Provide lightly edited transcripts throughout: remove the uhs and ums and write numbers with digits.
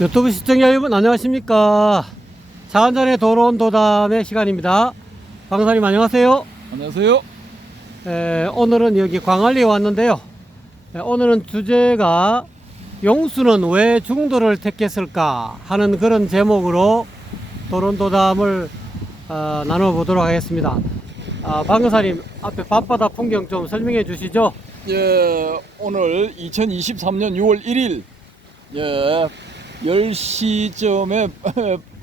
유튜브 시청자 여러분 안녕하십니까. 차 한잔의 도로온 도담의 시간입니다. 방사님 안녕하세요. 안녕하세요. 오늘은 여기 광안리에 왔는데요. 오늘은 주제가 용수는 왜 중도를 택했을까 하는 그런 제목으로 도로온 도담을 나눠보도록 하겠습니다. 방사님 앞에 밤바다 풍경 좀 설명해 주시죠. 예, 오늘 2023년 6월 1일 10시쯤의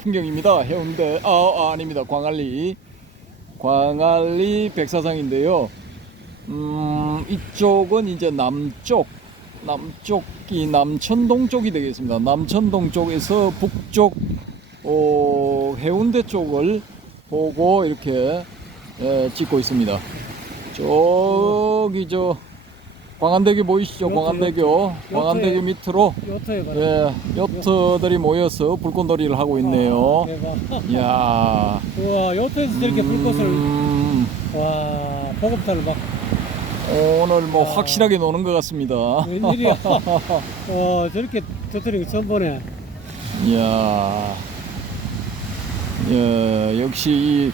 풍경입니다. 해운대 아닙니다. 광안리 백사장인데요. 이쪽은 이제 남쪽이 남천동 쪽이 되겠습니다. 남천동 쪽에서 북쪽 해운대 쪽을 보고 이렇게 찍고 있습니다. 저기 광안대교 보이시죠? 광안대교 밑으로 요트들이 모여서 불꽃놀이를 하고 있네요. 대박. 이야. 우와, 요트에서 저렇게 불꽃을 와, 보급타를 막 오늘 뭐 확실하게 노는 것 같습니다. 웬일이야. 와, 저렇게 터뜨리는 거 처음 보네. 이야. 예, 역시 이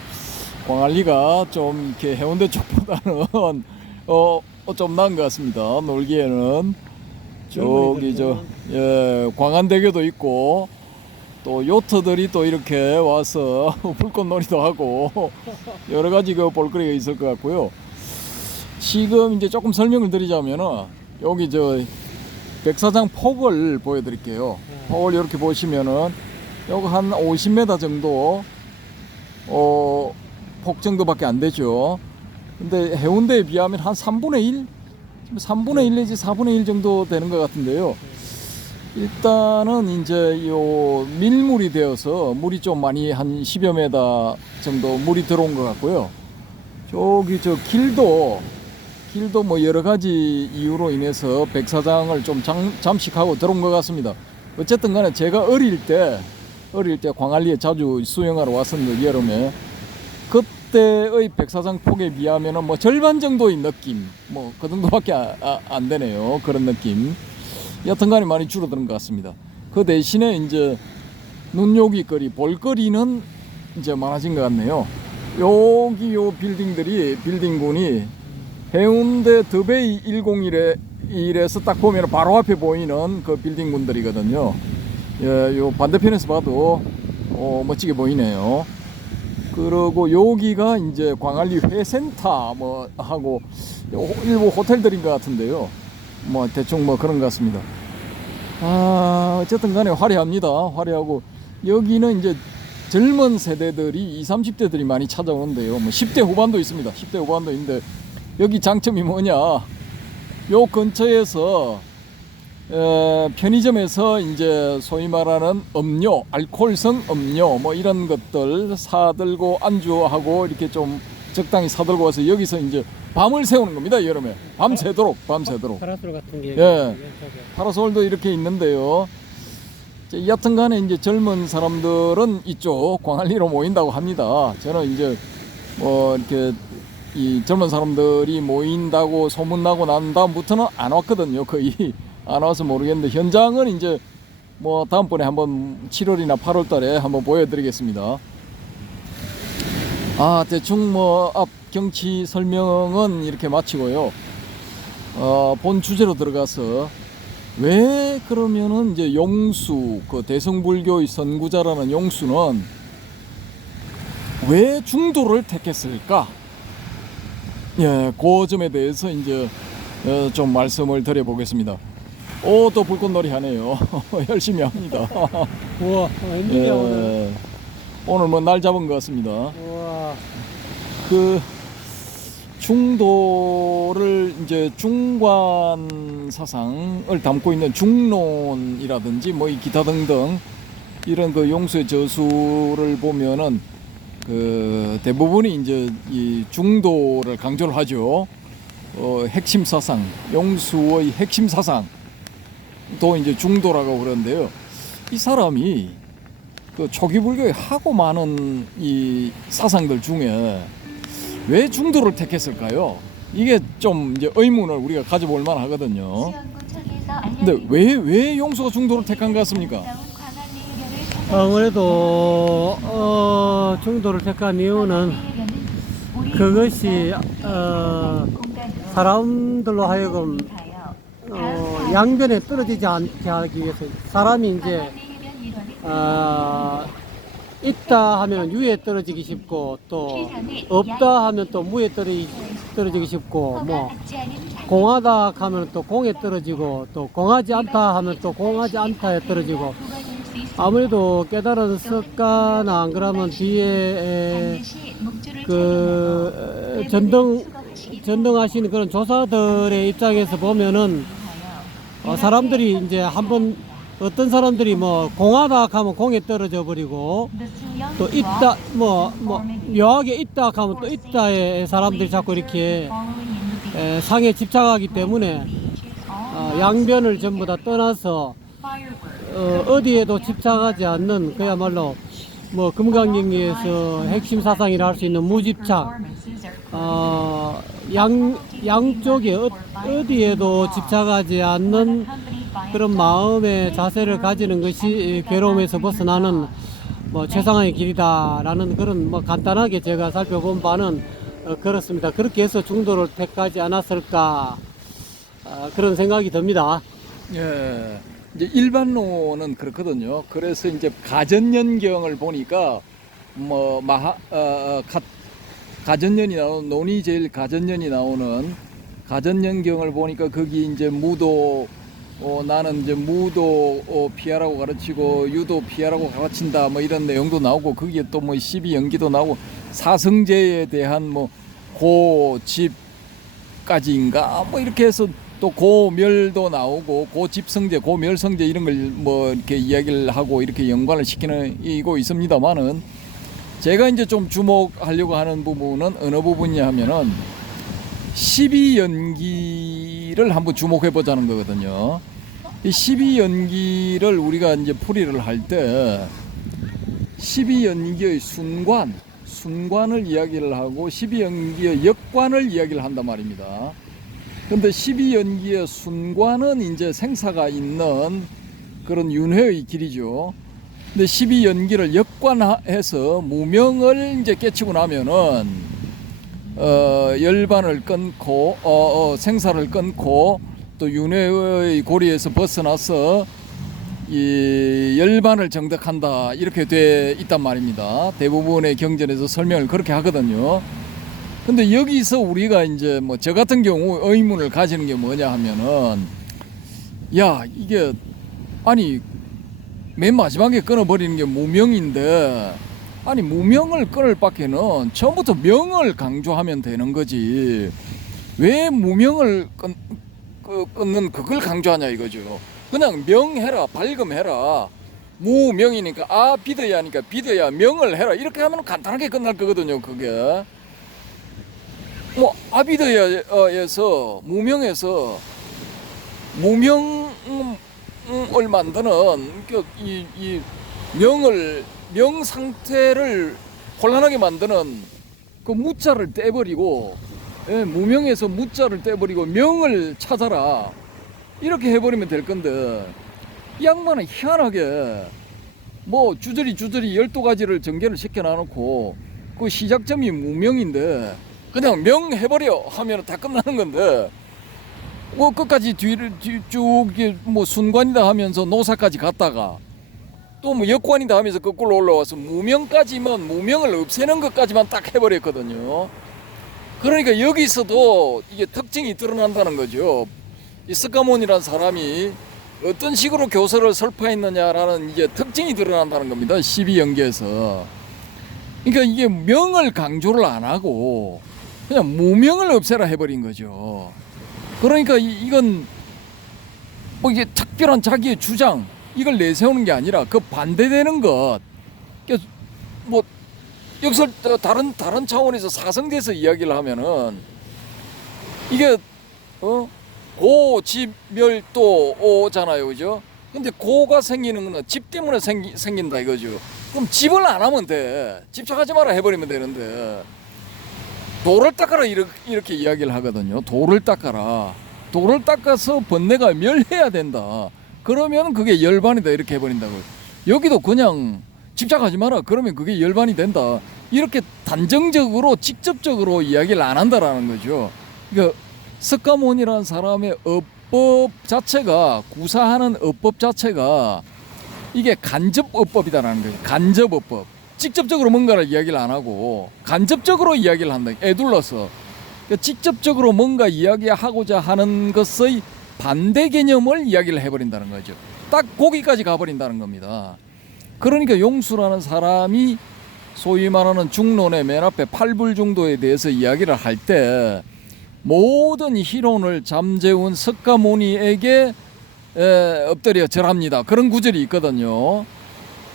광안리가 좀 이렇게 해운대 쪽보다는 좀 나은 것 같습니다. 놀기에는 저기 광안대교도 있고 또 요트들이 또 이렇게 와서 불꽃놀이도 하고 여러 가지 볼거리가 있을 것 같고요. 지금 이제 조금 설명을 드리자면은 여기 백사장 폭을 보여드릴게요. 폭을 이렇게 보시면은 여기 한 50m 정도 폭 정도밖에 안 되죠. 근데 해운대에 비하면 한 3분의 1? 3분의 1 내지 4분의 1 정도 되는 것 같은데요. 일단은 이제 요 밀물이 되어서 물이 좀 많이 한 10여 메다 정도 물이 들어온 것 같고요. 저기 길도 뭐 여러 가지 이유로 인해서 백사장을 좀 잠식하고 들어온 것 같습니다. 어쨌든 간에 제가 어릴 때 광안리에 자주 수영하러 왔었는데 여름에 그때의 백사장 폭에 비하면은 뭐 절반 정도의 느낌, 뭐 그 정도밖에 안 되네요. 그런 느낌. 여튼간에 많이 줄어드는 것 같습니다. 그 대신에 이제 눈요깃거리, 볼거리는 이제 많아진 것 같네요. 여기 요 빌딩군이 해운대 더베이 101에서 딱 보면 바로 앞에 보이는 그 빌딩군들이거든요. 예, 요 반대편에서 봐도 멋지게 보이네요. 그리고 여기가 이제 광안리 회센터 뭐 하고 일부 호텔들인 것 같은데요. 뭐 대충 뭐 그런 것 같습니다. 어쨌든 간에 화려합니다. 화려하고 여기는 이제 젊은 세대들이 20, 30대들이 많이 찾아오는데요. 뭐 10대 후반도 있습니다. 10대 후반도 있는데 여기 장점이 뭐냐? 요 근처에서 편의점에서 이제 소위 말하는 음료, 알코올성 음료 뭐 이런 것들 사들고 안주하고 이렇게 좀 적당히 사들고 와서 여기서 이제 밤을 새우는 겁니다. 여름에 밤새도록. 파라솔 같은 게 예, 파라솔도 이렇게 있는데요. 여튼간에 이제 젊은 사람들은 이쪽 광안리로 모인다고 합니다. 저는 이제 뭐 이렇게 이 젊은 사람들이 모인다고 소문나고 난 다음부터는 안 왔거든요. 거의 안 와서 모르겠는데 현장은 이제 뭐 다음번에 한번 7월이나 8월 달에 한번 보여드리겠습니다. 대충 뭐 앞 경치 설명은 이렇게 마치고요. 본 주제로 들어가서 왜 그러면은 이제 용수, 그 대성불교의 선구자라는 용수는 왜 중도를 택했을까? 예, 그 점에 대해서 이제 좀 말씀을 드려보겠습니다. 또 불꽃놀이 하네요. 열심히 합니다. 우와, 웬일이야. 오늘 뭐 날 잡은 것 같습니다. 우와. 그 중도를 이제 중관 사상을 담고 있는 중론이라든지 뭐 이 기타 등등 이런 그 용수의 저수를 보면은 그 대부분이 이제 이 중도를 강조를 하죠. 핵심 사상, 용수의 핵심 사상 또 이제 중도라고 그러는데요. 이 사람이 그 초기 불교에 하고 많은 이 사상들 중에 왜 중도를 택했을까요? 이게 좀 이제 의문을 우리가 가져볼 만하거든요. 근데 왜 용수가 중도를 택한 것 같습니까? 아무래도 중도를 택한 이유는 그것이 사람들로 하여금 양변에 떨어지지 않게 하기 위해서 사람이 이제 있다 하면 유에 떨어지기 쉽고 또 없다 하면 또 무에 떨어지기 쉽고 뭐 공하다 하면 또 공에 떨어지고 또 공하지 않다 하면 또 공하지 않다에 떨어지고 아무래도 깨달은 습관 안 그러면 뒤에 그 전등하시는 그런 조사들의 입장에서 보면은 사람들이 이제 한번 어떤 사람들이 뭐 공하다 하면 공에 떨어져 버리고 또 있다 뭐 묘하게 있다 하면 또 있다에 사람들이 자꾸 이렇게 상에 집착하기 때문에 양변을 전부 다 떠나서 어디에도 집착하지 않는 그야말로 뭐 금강경에서 핵심 사상이라 할 수 있는 무집착 양쪽에 어디에도 집착하지 않는 그런 마음의 자세를 가지는 것이 괴로움에서 벗어나는 뭐 최상의 길이다라는 그런 뭐 간단하게 제가 살펴본 바는 그렇습니다. 그렇게 해서 중도를 택하지 않았을까 그런 생각이 듭니다. 예. 이제 일반론은 그렇거든요. 그래서 이제 가전연경을 보니까 뭐 가전연이 나오는 논의제일 가전연이 나오는 가전연경을 보니까 거기 이제 무도 나는 이제 무도 피하라고 가르치고 유도 피하라고 가르친다 뭐 이런 내용도 나오고 거기에 또 뭐 12연기도 나오고 사성제에 대한 뭐 고집까지인가 뭐 이렇게 해서 또 고멸도 나오고 고집성제 고멸성제 이런 걸 뭐 이렇게 이야기를 하고 이렇게 연관을 시키는 이고 있습니다만은 제가 이제 좀 주목하려고 하는 부분은 어느 부분이냐 하면은 12연기를 한번 주목해 보자는 거거든요. 이 12연기를 우리가 이제 풀이를 할 때 12연기의 순관을 이야기를 하고 12연기의 역관을 이야기를 한단 말입니다. 근데 12연기의 순관은 이제 생사가 있는 그런 윤회의 길이죠. 근데 12연기를 역관해서 무명을 이제 깨치고 나면은 열반을 끊고 생사를 끊고 또 윤회의 고리에서 벗어나서 이 열반을 정득한다 이렇게 돼 있단 말입니다. 대부분의 경전에서 설명을 그렇게 하거든요. 근데 여기서 우리가 이제 뭐 저 같은 경우 의문을 가지는 게 뭐냐 하면은 야 이게 아니 맨 마지막에 끊어버리는 게 무명인데 아니 무명을 끊을 밖에는 처음부터 명을 강조하면 되는 거지 왜 무명을 끊는 그걸 강조하냐 이거죠. 그냥 명해라 발금해라 무명이니까 비더야 하니까 비더야 명을 해라 이렇게 하면 간단하게 끝날 거거든요. 그게 뭐 아비더야에서 무명에서 무명을 만드는 이 명 상태를 혼란하게 만드는 그 무자를 떼버리고 무명에서 무자를 떼버리고 명을 찾아라 이렇게 해버리면 될 건데 이 양반은 희한하게 뭐 주저리 12가지를 전개를 시켜놔놓고 그 시작점이 무명인데 그냥 명 해버려 하면 다 끝나는 건데 뭐 끝까지 뒤를 쭉 뭐 순관이다 하면서 노사까지 갔다가 또 뭐 역관이다 하면서 거꾸로 올라와서 무명까지만 무명을 없애는 것까지만 딱 해버렸거든요. 그러니까 여기서도 이게 특징이 드러난다는 거죠. 이 스가몬이라는 사람이 어떤 식으로 교서를 설파했느냐라는 이제 특징이 드러난다는 겁니다. 12연계에서. 그러니까 이게 명을 강조를 안 하고 그냥 무명을 없애라 해버린 거죠. 그러니까 이건 뭐 이게 특별한 자기의 주장 이걸 내세우는 게 아니라 그 반대되는 것. 뭐 여기서 다른 차원에서 사성돼서 이야기를 하면은 이게 고집멸도잖아요, 그죠? 근데 고가 생기는 거는 집 때문에 생긴다 이거죠. 그럼 집을 안 하면 돼. 집착하지 마라 해버리면 되는데 돌을 닦아라 이렇게 이야기를 하거든요. 돌을 닦아라. 돌을 닦아서 번뇌가 멸해야 된다. 그러면 그게 열반이다 이렇게 해버린다고. 여기도 그냥 집착하지 마라. 그러면 그게 열반이 된다. 이렇게 단정적으로 직접적으로 이야기를 안 한다라는 거죠. 그러니까 석가모니라는 사람의 어법 자체가 구사하는 어법 자체가 이게 간접어법이다라는 거예요. 간접어법. 직접적으로 뭔가를 이야기를 안 하고 간접적으로 이야기를 한다. 애둘러서. 그러니까 직접적으로 뭔가 이야기하고자 하는 것의 반대 개념을 이야기를 해버린다는 거죠. 딱 거기까지 가버린다는 겁니다. 그러니까 용수라는 사람이 소위 말하는 중론의 맨 앞에 팔불중도에 대해서 이야기를 할 때 모든 희론을 잠재운 석가모니에게 엎드려 절합니다. 그런 구절이 있거든요.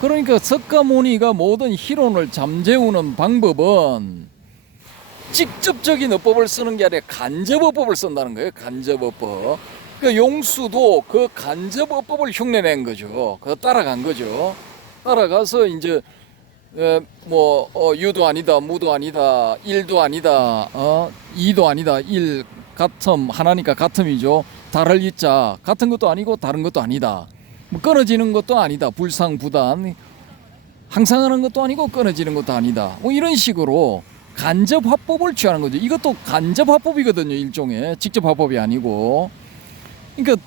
그러니까 석가모니가 모든 희론을 잠재우는 방법은 직접적인 어법을 쓰는 게 아니라 간접어법을 쓴다는 거예요. 간접어법. 그러니까 용수도 그 간접어법을 흉내낸 거죠. 그거 따라간 거죠. 따라가서 이제 유도 아니다, 무도 아니다, 일도 아니다, 이도 아니다. 일 같음 하나니까 같음이죠. 다를 이자 같은 것도 아니고 다른 것도 아니다. 뭐 끊어지는 것도 아니다. 불상부단 항상 하는 것도 아니고 끊어지는 것도 아니다. 뭐 이런 식으로 간접화법을 취하는 거죠. 이것도 간접화법이거든요. 일종의 직접화법이 아니고. 그러니까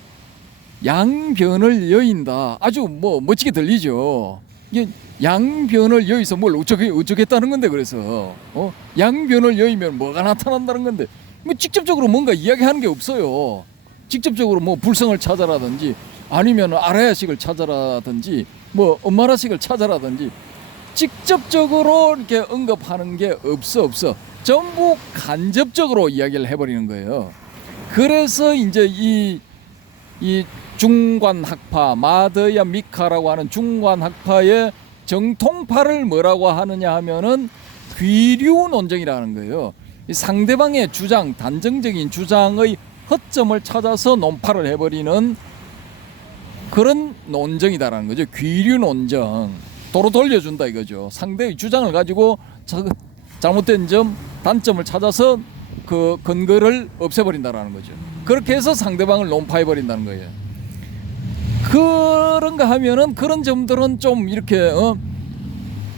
양변을 여인다. 아주 뭐 멋지게 들리죠. 이게 양변을 여기서 뭘 어쩌겠다는 건데 그래서 양변을 여이면 뭐가 나타난다는 건데 뭐 직접적으로 뭔가 이야기하는 게 없어요. 직접적으로 뭐 불성을 찾아라든지 아니면 아라야식을 찾아라든지 뭐 엄마라식을 찾아라든지 직접적으로 이렇게 언급하는 게 없어. 전부 간접적으로 이야기를 해버리는 거예요. 그래서 이제 이 중관학파 마더야 미카라고 하는 중관학파의 정통파를 뭐라고 하느냐 하면은 귀류 논쟁이라는 거예요. 이 상대방의 주장, 단정적인 주장의 허점을 찾아서 논파를 해버리는 그런 논쟁이다라는 거죠. 귀류 논쟁. 도로 돌려준다 이거죠. 상대의 주장을 가지고 잘못된 점, 단점을 찾아서 그 근거를 없애버린다라는 거죠. 그렇게 해서 상대방을 논파해버린다는 거예요. 그런가 하면은 그런 점들은 좀 이렇게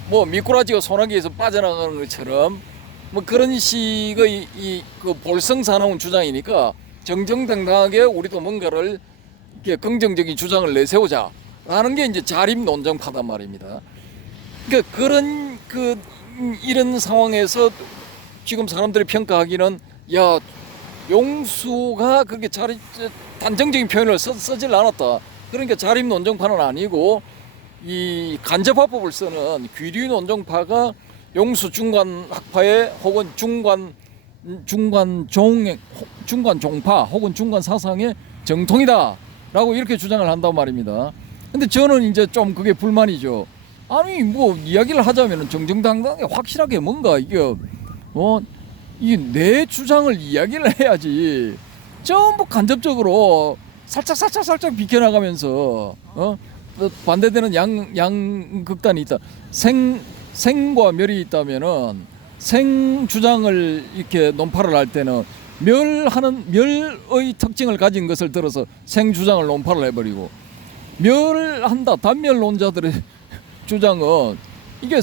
뭐 미꾸라지가 소나기에서 빠져나가는 것처럼 뭐 그런 식의 그 볼성사나운 주장이니까 정정당당하게 우리도 뭔가를 이렇게 긍정적인 주장을 내세우자 라는 게 이제 자립 논정파단 말입니다. 그러니까 그런 이런 상황에서 지금 사람들이 평가하기는 야 용수가 그렇게 단정적인 표현을 쓰질 않았다. 그러니까 자립 논정파는 아니고 이 간접화법을 쓰는 귀류 논정파가 용수 중관학파의 혹은 중관종파 혹은 중관사상의 정통이다라고 이렇게 주장을 한단 말입니다. 근데 저는 이제 좀 그게 불만이죠. 아니 뭐 이야기를 하자면 정정당당하게 확실하게 뭔가 이게 내 주장을 이야기를 해야지. 전부 간접적으로 살짝 비켜나가면서 반대되는 양극단이 있다. 생과 멸이 있다면은 생 주장을 이렇게 논파를 할 때는 멸의 특징을 가진 것을 들어서 생 주장을 논파를 해버리고 멸한다 단멸론자들의 주장은 이게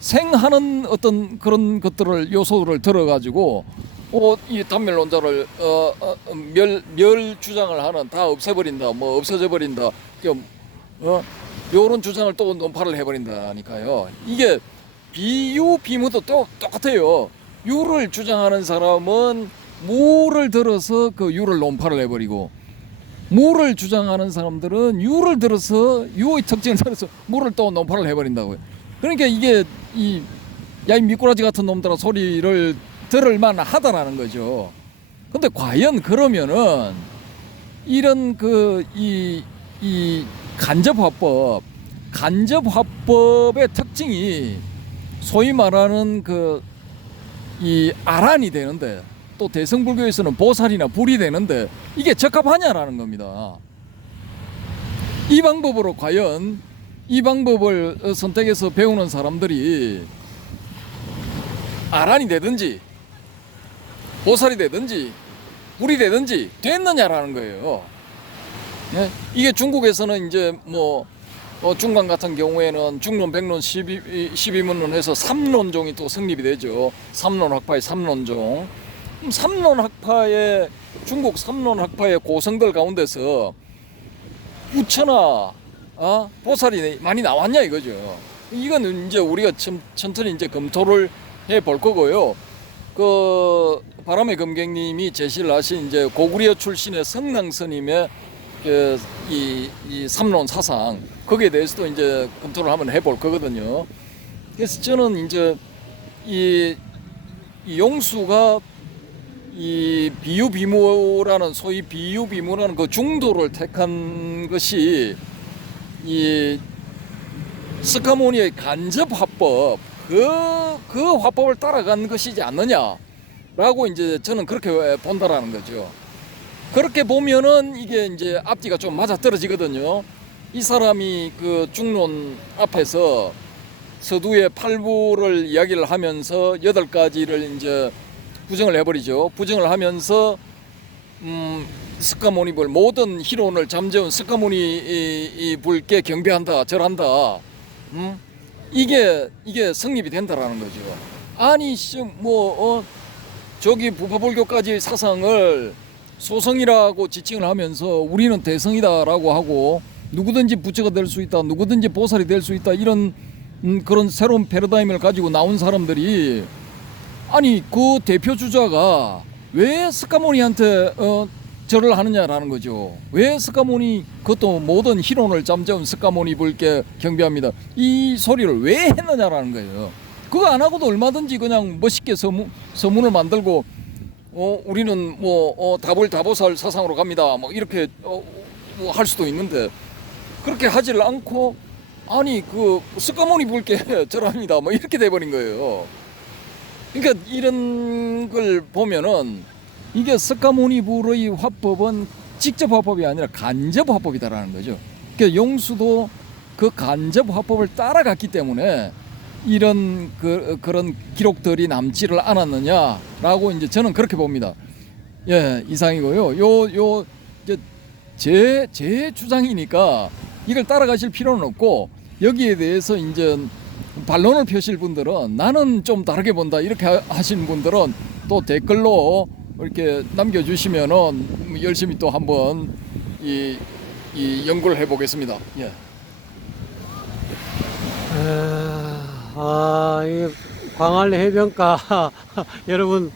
생하는 어떤 그런 것들을 요소를 들어가지고 이 단멸론자를 멸 주장을 하는 다 없애버린다 뭐 없어져 버린다 요런 주장을 또 논파를 해버린다니까요. 이게 비유 비무도 또 똑같아요. 유를 주장하는 사람은 무를 들어서 그 유를 논파를 해버리고 무를 주장하는 사람들은 유를 들어서 유의 특징을 들어서 무를 또 논파를 해버린다고요. 그러니까 이게 이 미꾸라지 같은 놈들아 소리를 들을 만하다라는 거죠. 근데 과연 그러면은 이런 이 간접화법의 특징이 소위 말하는 이 아란이 되는데 또 대성불교에서는 보살이나 불이 되는데 이게 적합하냐라는 겁니다. 이 방법으로 과연 이 방법을 선택해서 배우는 사람들이 아란이 되든지 보살이 되든지 불이 되든지 됐느냐라는 거예요. 예? 이게 중국에서는 이제 중간 같은 경우에는 중론, 백론, 12문론 해서 3론종이 또 성립이 되죠. 3론 학파의 3론종. 3론 학파의 중국 3론 학파의 고성들 가운데서 부처나 보살이 많이 나왔냐 이거죠. 이건 이제 우리가 천천히 이제 검토를 해 볼 거고요. 그 바람의 검객님이 제시를 하신 이제 고구려 출신의 성랑 스님의 이 삼론 사상 거기에 대해서도 이제 검토를 한번 해볼 거거든요. 그래서 저는 이제 이 용수가 이 비유비무라는 소위 비유비무라는 그 중도를 택한 것이 이 스카모니의 간접 화법 그 화법을 따라간 것이지 않느냐라고 이제 저는 그렇게 본다라는 거죠. 그렇게 보면은 이게 이제 앞뒤가 좀 맞아 떨어지거든요. 이 사람이 그 중론 앞에서 서두의 8부를 이야기를 하면서 8가지를 이제 부정을 해버리죠. 부정을 하면서 스카모니불 모든 희론을 잠재운 스카모니 불께 경배한다, 절한다. 이게 성립이 된다라는 거죠. 아니 저기 부파불교까지 사상을 소성이라고 지칭을 하면서 우리는 대성이다라고 하고 누구든지 부처가 될 수 있다, 누구든지 보살이 될 수 있다 이런 그런 새로운 패러다임을 가지고 나온 사람들이 아니 그 대표 주자가 왜 스카모니한테 절을 하느냐라는 거죠. 왜 스카모니 그것도 모든 희론을 잠재운 스카모니 불께 경배합니다. 이 소리를 왜 했느냐라는 거예요. 그거 안 하고도 얼마든지 그냥 멋있게 서문을 만들고 우리는 다보살 사상으로 갑니다. 뭐 이렇게 할 수도 있는데 그렇게 하지를 않고 아니 그 스카모니 불께 절합니다. 뭐 이렇게 돼버린 거예요. 그러니까 이런 걸 보면은 이게 스카모니 불의 화법은 직접 화법이 아니라 간접 화법이다라는 거죠. 그러니까 용수도 그 간접 화법을 따라갔기 때문에 이런 그런 기록들이 남지를 않았느냐라고 이제 저는 그렇게 봅니다. 예, 이상이고요. 제 주장이니까 이걸 따라가실 필요는 없고 여기에 대해서 이제 반론을 펴실 분들은 나는 좀 다르게 본다 이렇게 하신 분들은 또 댓글로 이렇게 남겨주시면은 열심히 또 한번 이 연구를 해보겠습니다. 예. 이 광안리 해변가 여러분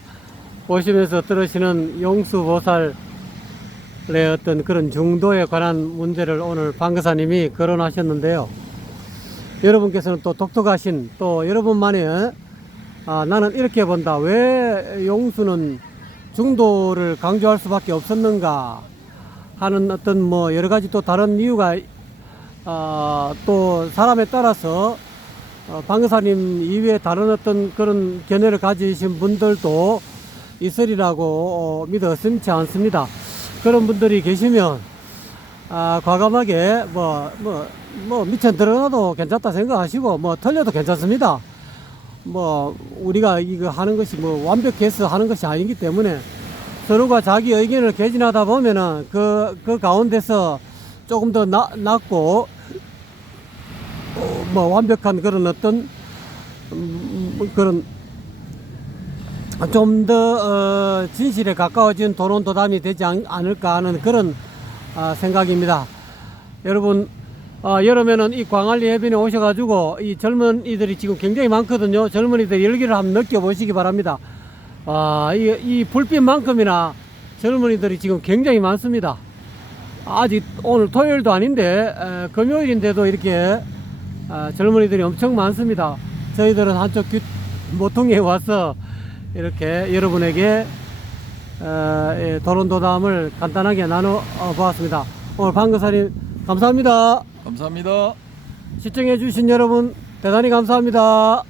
보시면서 들으시는 용수보살의 어떤 그런 중도에 관한 문제를 오늘 방거사님이 거론하셨는데요. 여러분께서는 또 독특하신 또 여러분만의 나는 이렇게 본다. 왜 용수는 중도를 강조할 수밖에 없었는가 하는 어떤 뭐 여러 가지 또 다른 이유가 또 사람에 따라서 방거사님 이외에 다른 어떤 그런 견해를 가지신 분들도 있으리라고 믿어 의심치 않습니다. 그런 분들이 계시면 과감하게 미천 들어가도 괜찮다 생각하시고 틀려도 괜찮습니다. 우리가 이거 하는 것이 완벽해서 하는 것이 아니기 때문에 서로가 자기 의견을 개진하다 보면은 그 가운데서 조금 더 낫고 완벽한 그런 어떤 그런 좀 더 진실에 가까워진 도론도담이 되지 않을까 하는 그런 생각입니다. 여러분 여름에는 이 광안리 해변에 오셔가지고 이 젊은이들이 지금 굉장히 많거든요. 젊은이들 열기를 한번 느껴보시기 바랍니다. 이 불빛만큼이나 젊은이들이 지금 굉장히 많습니다. 아직 오늘 토요일도 아닌데 금요일인데도 이렇게 젊은이들이 엄청 많습니다. 저희들은 한쪽 모퉁이에 와서 이렇게 여러분에게 도론도담을 간단하게 나눠 보았습니다. 오늘 방거사님 감사합니다. 감사합니다. 시청해 주신 여러분 대단히 감사합니다.